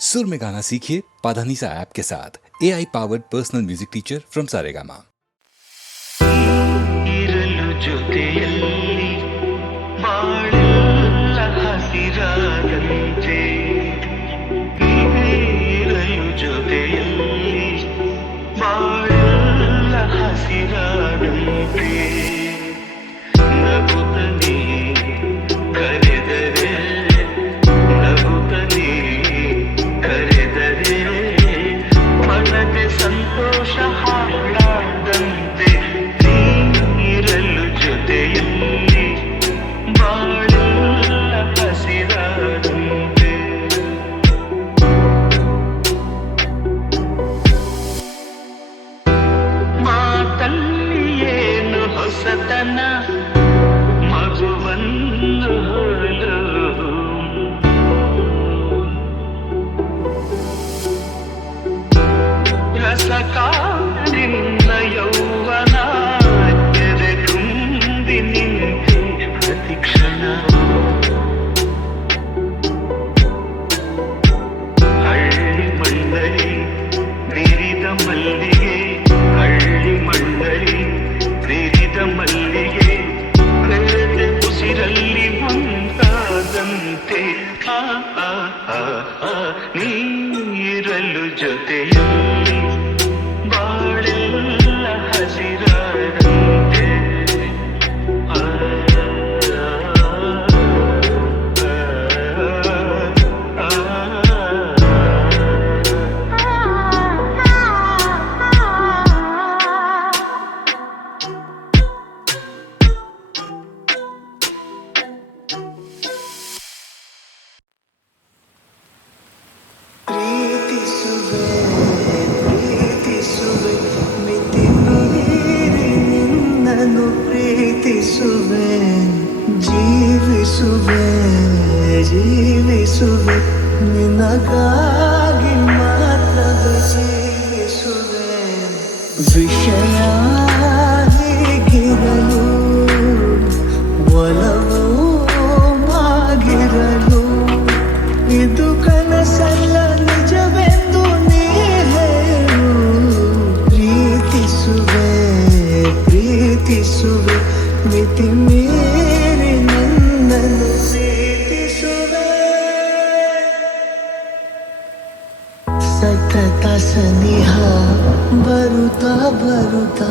सुर में गाना सीखिए पाधानीसा ऐप के साथ AI powered personal music teacher from Saregama. ಇರಲು ಜೊತೆಯಲ್ಲಿ ಬಾಳೆಲ್ಲ ಹಸಿರಾದಂತೆ, ಇರಲು ಜೊತೆಯಲ್ಲಿ ಬಾಳೆಲ್ಲ ಹಸಿರಾದಂತೆ, ನಗುತ್ತನೆ ಕರೆದರೆ, ನಗುತ್ತನೆ ಕರೆದರೆ ಮನದೆ ಸಂತೋಷ ಹಾಡಾದಂತೆ, ನೀರಲು ಜೊತೆಯಲ್ಲಿ ಬಾಳೆಲ್ಲ ಹಸಿರಾದಂತೆ. ಮಾತಲ್ಲಿ ಏನು ಹೊಸತನ, ಮಗುವನ್ನು ಹೋಲು ರಸಕಾರಿನ ಯೌವನ ತೆರೆ ತುಂಬಿ ನಿಂತೆ ಪ್ರತಿಕ್ಷಣ, ಹಳ್ಳಿ ಮಣ್ಣಲಿ ಬಿರಿದ ಮಲ್ಲಿಗೆ, ಹಳ್ಳಿ ಮಣ್ಣಲಿ ಬಿರಿದ ಮಲ್ಲಿಗೆ, ಬೆಳೆದ ಉಸಿರಲ್ಲಿ ಮುಂತಾದಂತೆ, ನೀರಲು ಜೊತೆಯಲ್ಲಿ ಬಾಳೆಲ್ಲ ಹಸಿರಾದಂತೆ. ಪ್ರೀತಿಸುವೆ ಪ್ರೀತಿಸುವೆ ಮಿತಿ ಮೀರಿ ನಿನ್ನನ್ನು ಪ್ರೀತಿಸುವೆ, ಜೀವಿಸುವೆ ಜೀವಿಸುವೆ ನಿನಗಾಗಿ ಮಾತ್ರವೇ ಜೀವಿಸುವೆ. ವಿಷಯ ಹೀಗಿರಲು ಒಲವು ಆಗಿರಲು, ಇದು ಕನಸಲ್ಲ ನಿಜವೆಂದು ನೀ ಹೇಳು. ಪ್ರೀತಿಸುವೆ ಪ್ರೀತಿಸುವೆ ಮಿತಿ ಮೀರಿ ನನ್ನನ್ನು ಪ್ರೀತಿಸುವೆ. ಸತತ ಸನಿಹ ಬರುತ್ತಾ ಬರುತ್ತಾ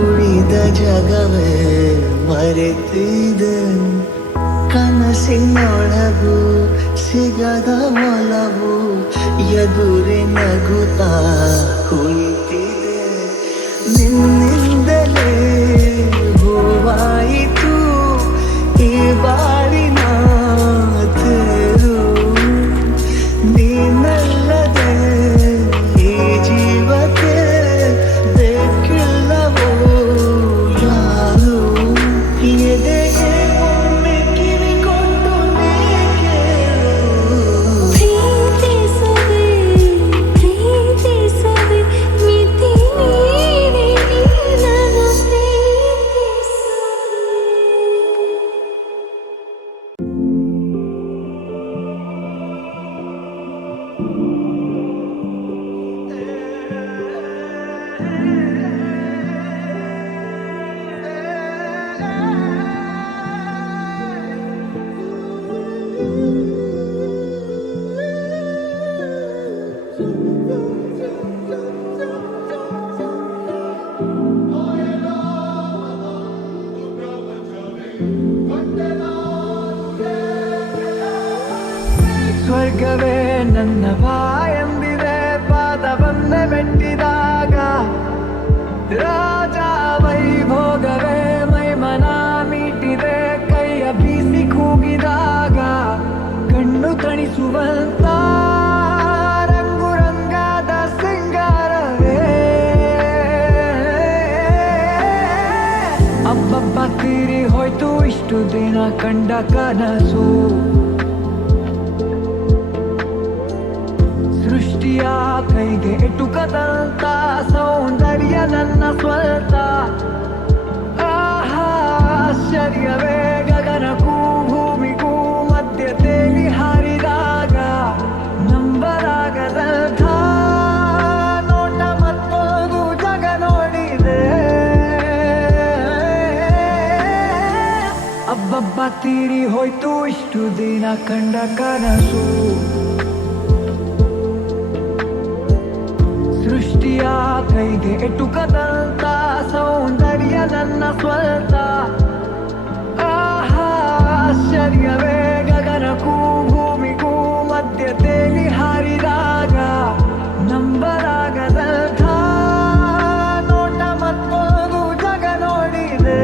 ಉಳಿದ ಜಗವೇ ಮರೆತಿದೆ, ಕನಸಿನೊಳಗು ಸಿಗದ ಒಲವು ಎದುರೆ ನಗುತ್ತಾ ಕುಳಿತಿದೆ. ನಿನ್ನಿಂದಲೇ ಹೂವಾಯಿತು ಈ ಬಾಳಿನ ತೇರು, ನೀನಲ್ಲದೆ ಈ ಜೀವಕ್ಕೆ ಬೇಕಿಲ್ಲವೋ ಯಾರು. ಎದೆಗೆ ಒಮ್ಮೆ ಕಿವಿಕೊಂಡು ನೀ ಕೇಳು. ಪ್ರೀತಿಸುವೆ ಪ್ರೀತಿಸುವೆ ಮಿತಿ ಮೀರಿ ನಿನ್ನನ್ನು ಪ್ರೀತಿಸುವೆ. ಸ್ವರ್ಗವೇ ನನ್ನ ಬಾಯೆಂದಿದೆ ಪಾದವನ್ನೇ ಮೆಟ್ಟಿದಾಗ, ರಾಜ ವೈಭೋಗವೇ ಮೈಮನ ಮೀಟಿದೆ ಕೈಯ ಬೀಸಿ ಕೂಗಿದಾಗ, ಕಣ್ಣು ತಣಿಸುವಂತ ರಂಗು ರಂಗಾದ ಸಿಂಗಾರವೇ, ಅಬ್ಬಬ್ಬ ತೀರಿ ಹೋಯ್ತು ಇಷ್ಟು ದಿನ ಕಂಡ ಕನಸು. ಸೃಷ್ಟಿಯ ಕೈಗೆ ಎಟುಕದಂತ ಸೌಂದರ್ಯ ನನ್ನ ಸ್ವಂತ, ಆಹಾ ಆಶ್ಚರ್ಯವೇ ಗಗನಕ್ಕೂ ಭೂಮಿಗೂ ಮಧ್ಯ ತೇಲಿ ಹಾರಿದಾಗ, ನಂಬರ ತೀರಿ ಹೋಯ್ತು ಇಷ್ಟು ದಿನ ಕಂಡ ಕನಸು ಸೃಷ್ಟಿಯ ಕೈಗೆ ಎಟುಕದಂತ ಸೌಂದರ್ಯ ನನ್ನ ಸ್ವಂತ ಆಹಾ ಆಶ್ಚರ್ಯವೇ ಗಗನಕ್ಕೂ ಭೂಮಿಗೂ ಮಧ್ಯ ತೇಲಿ ಹಾರಿದಾಗ ನಂಬಲಾಗದಂಥ ನೋಟ ಮತ್ತೊಂದು ಜಗ ನೋಡಿದೆ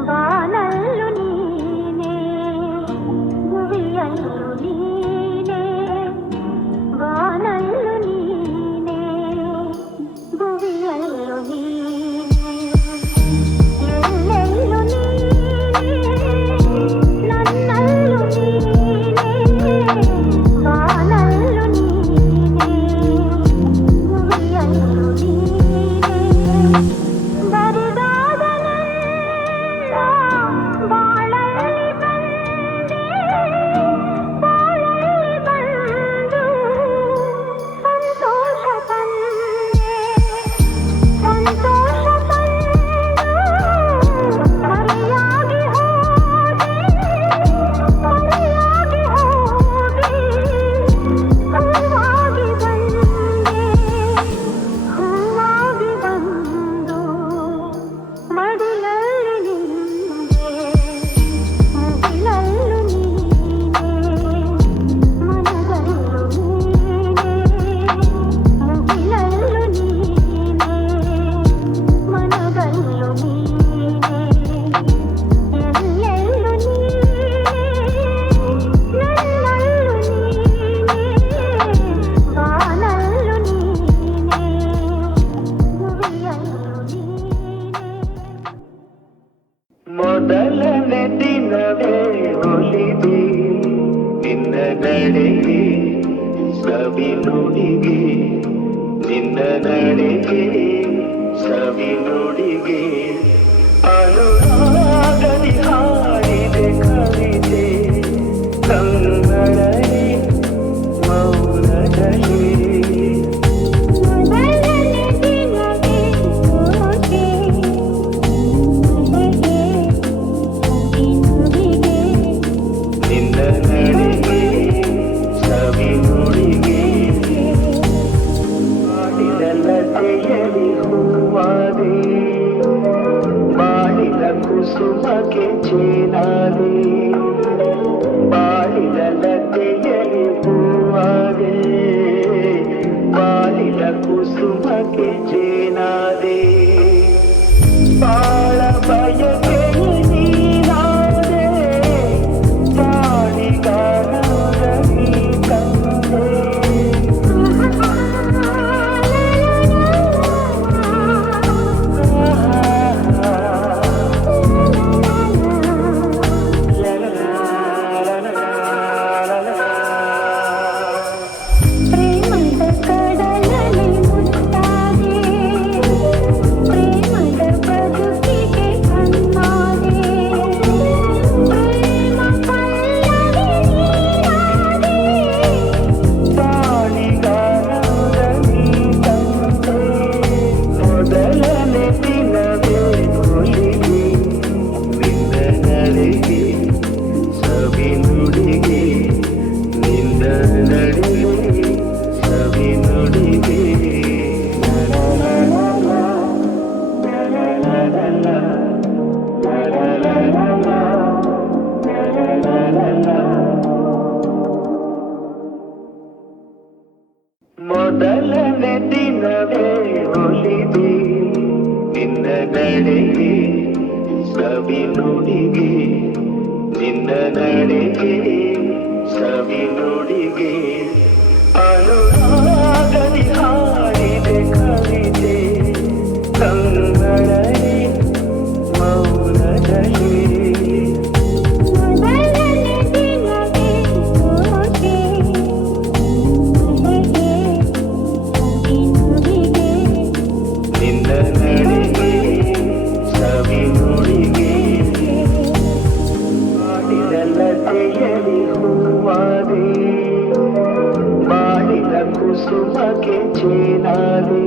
ಬಾನಲ್ಲು ನೀನೆ ಭುವಿಯಲ್ಲು ನೀನೆ ಬಾನಲ್ಲು ನೀನೆ ಭುವಿಯಲ್ಲು ನೀನೆ ಎಲ್ಲೆಲ್ಲು ನೀನೆ ನನ್ನಲ್ಲು ನೀನೆ ಬಾನಲ್ಲು ನೀನೆ ಭುವಿಯಲ್ಲು ನೀನೆ ಬರಿದಾದ ಬಾಳಲ್ಲಿ ಬಂದು ಸಂತೋಷ ತಂದೆ ಮರೆಯಾಗಿ ಹೋಗಿ ಹೂವಾಗಿ ಬಂದು ಮಡಿಲಲ್ಲಿ ನಿಂದೆ ಮುಗಿಲಲ್ಲು ನೀನೆ ಮನದಲ್ಲೂ ನೀನೆ ಮುಗಿಲಲ್ಲು ನೀನೆ ಮನದಲ್ಲೂ ನೀನೆ ಎಲ್ಲೆಲ್ಲೂ ನೀನೆ ನನ್ನಲ್ಲೂ ನೀನೆ ಬಾನಲ್ಲೂ ನೀನೆ ಭುವಿಯಲ್ಲೂ ನೀನೆ ಮೊದಲನೇ ದಿನವೇ ಒಲಿದೆ ನಿನ್ನ ನಡೆಗೆ ಸವಿ ನುಡಿಗೆ ನಿನ್ನ ನಡೆಗೆ ಸವಿ ನುಡಿಗೆ ಅನುರಾಗದಿ ಹಾಡಿದೆ ಕವಿತೆ ಕನ್ನಡನೆ ಮೌನದಲ್ಲಿ ಮೊದಲನೇ ದಿನವೇ ಹೋದೆ ನಿನಗೆ ನುಡಿಗೆ ನಿನ್ನ ನಡೆಗೆ ಸವಿ ನುಡಿಗೆ ಮಾಡಿದಲ್ಲತೆಯಲಿ ಹೂವಾದೆ ಮಾಡಿದ ಕುಸುಮಕ್ಕೆ ಚೇನಾದೆ ಬಾಳಿದಲ್ಲತೆಯಲಿ ಹೂವಾದೆ ಬಾಳಿದ ಕುಸುಮಕ್ಕೆ ಚೇನಾದೆ ಬಾಳ ಬಯಕೆ ನೀನಾದೆ ಬಾಳಿಗಾನದಲ್ಲಿ ತಂದೆ ಪ್ರೇಮದ ಕಡಲಲ್ಲಿ ಮುತ್ತಾದೆ ಪ್ರೇಮದ ಬದುಕಿಗೆ ಕಣ್ಣಾದೆ ಪ್ರೇಮ ಪಲ್ಲವಿ ನೀನಾದೆ ಬಾಳಿಗಾನದಲ್ಲಿ ತಂದೆ ಮೊದಲನೇ ದಿನವೇ ಒಲಿಗೆ ನಿನ್ನ ನಡೆಗೆ ಸವಿ ನುಡಿಗೆ ನಿನ್ನ ನಡೆಗೆ ಸವಿ ನುಡಿಗೆ ಮೊದಲನೇ ದಿನವೇ ಒಲಿದೆ ನಿನ್ನ ನಡೆಗೆ ಸವಿ ನುಡಿಗೆ ನಿನ್ನ ನಡೆಗೆ ಸವಿ ನುಡಿಗೆ ಅನುರಾಗದಿ ಹಾಡಿದೆ ಕವಿತೆ ಕನ್ನಡನೆ ಮೌನದಲ್ಲಿ ಮೊದಲನೇ ದಿನವೇ ಜೇನಾದೆ